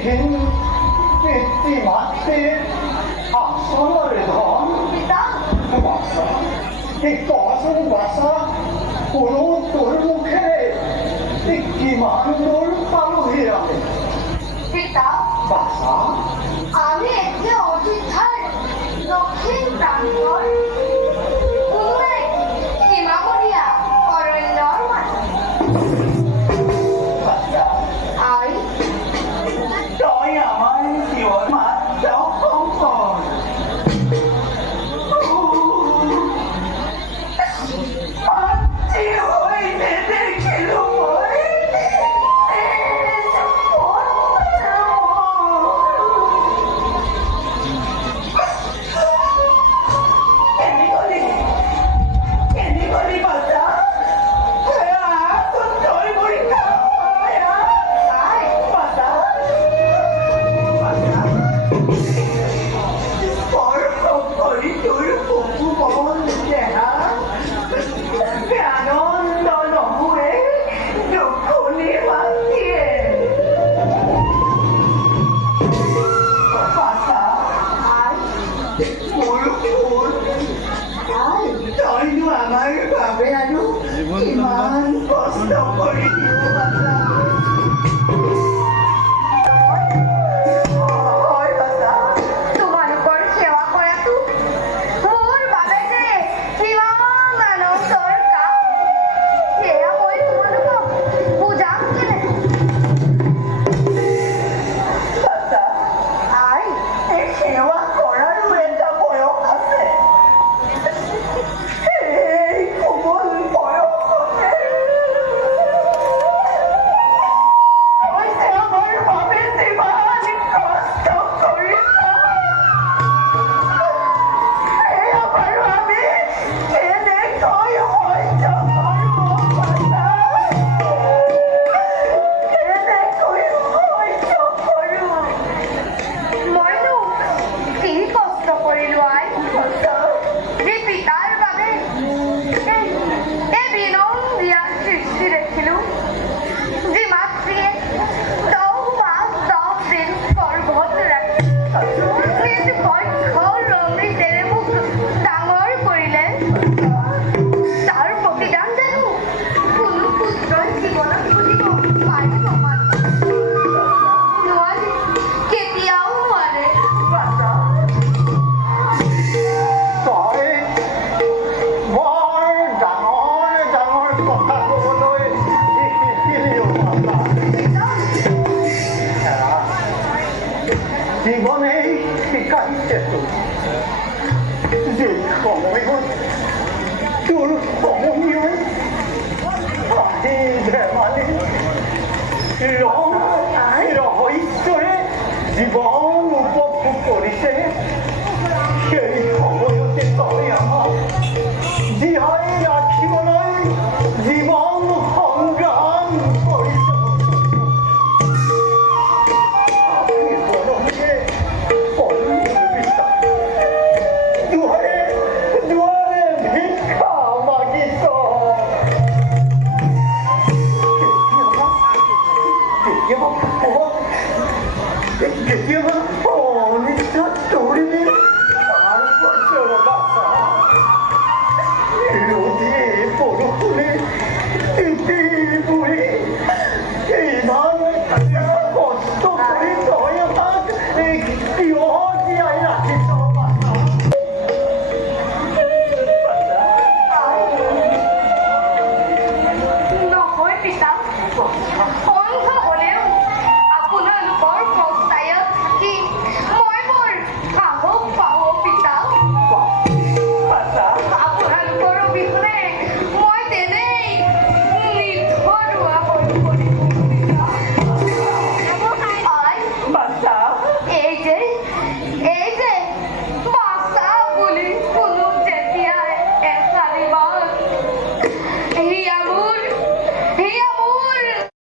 이긴 뺏지 마세 악선을 던 왔어 이 꺼서 와서 고로 돌목해 뺏기만 널 바로 해야 돼 왔어 আমি একে অধিকার দক্ষিণ প্রান্তর পুনরে সীমামরিয়া অরণ্যর মাঝে 왔다 আই 너희 আমার জীবন মাত্র কম্পন মাতৃ হইতে দেখিল আমার ভাবে আনো ইমান কষ্ট করে দিও বাবা হয় বাবা তোমালোকৰ সেৱা কৰাটো মোৰ বাবে যে কিমান আনন্দৰ কাম সেয়া মই তোমালোকক বুজাম কেনে বাবা আই এই সেৱা কৰাৰো এটা বয়স আছে এই কোমল বয়সতে হৈছে আমাৰ বাবে যিমান কষ্ট কৰিছা সেয়া বাৰু আমি কেনেকৈ সহ্য কৰোঁ বাবা কেনেকৈ সহ্য কৰোঁ মইনো কি কষ্ট কৰিলো আই যে পিতাৰ বাবে এই বিনন্দীয়া সৃষ্টি দেখিলো যি মাতৃয়ে 10 মাস 10 দিন গৰ্ভত ৰাখি নিজ বক্ষৰ অমৃতেৰে মোক ডাঙৰ কৰিলে তাৰ প্ৰতিদান জানো কোনো পুত্ৰই জীৱনত বুজিব পাৰিব নোৱাৰে কেতিয়াও নোৱাৰে বাবা তই বৰ ডাঙৰ ডাঙৰ কথা ক'বলৈ শিকিলি বাবা জীৱনেই শিকাইছে তোক যে সময়ত তোৰ সমনীয়াই হাঁহি ধেমালি ৰং ৰহস্যৰে জীৱন উপভোগ কৰিছে সেই সময়তে তই আমাক জীয়াই ৰাখিবলৈ জীৱন সংগ্ৰাম কৰিছ আমি বৰঙে পৰি নিবিচাৰোঁ দুৱাৰে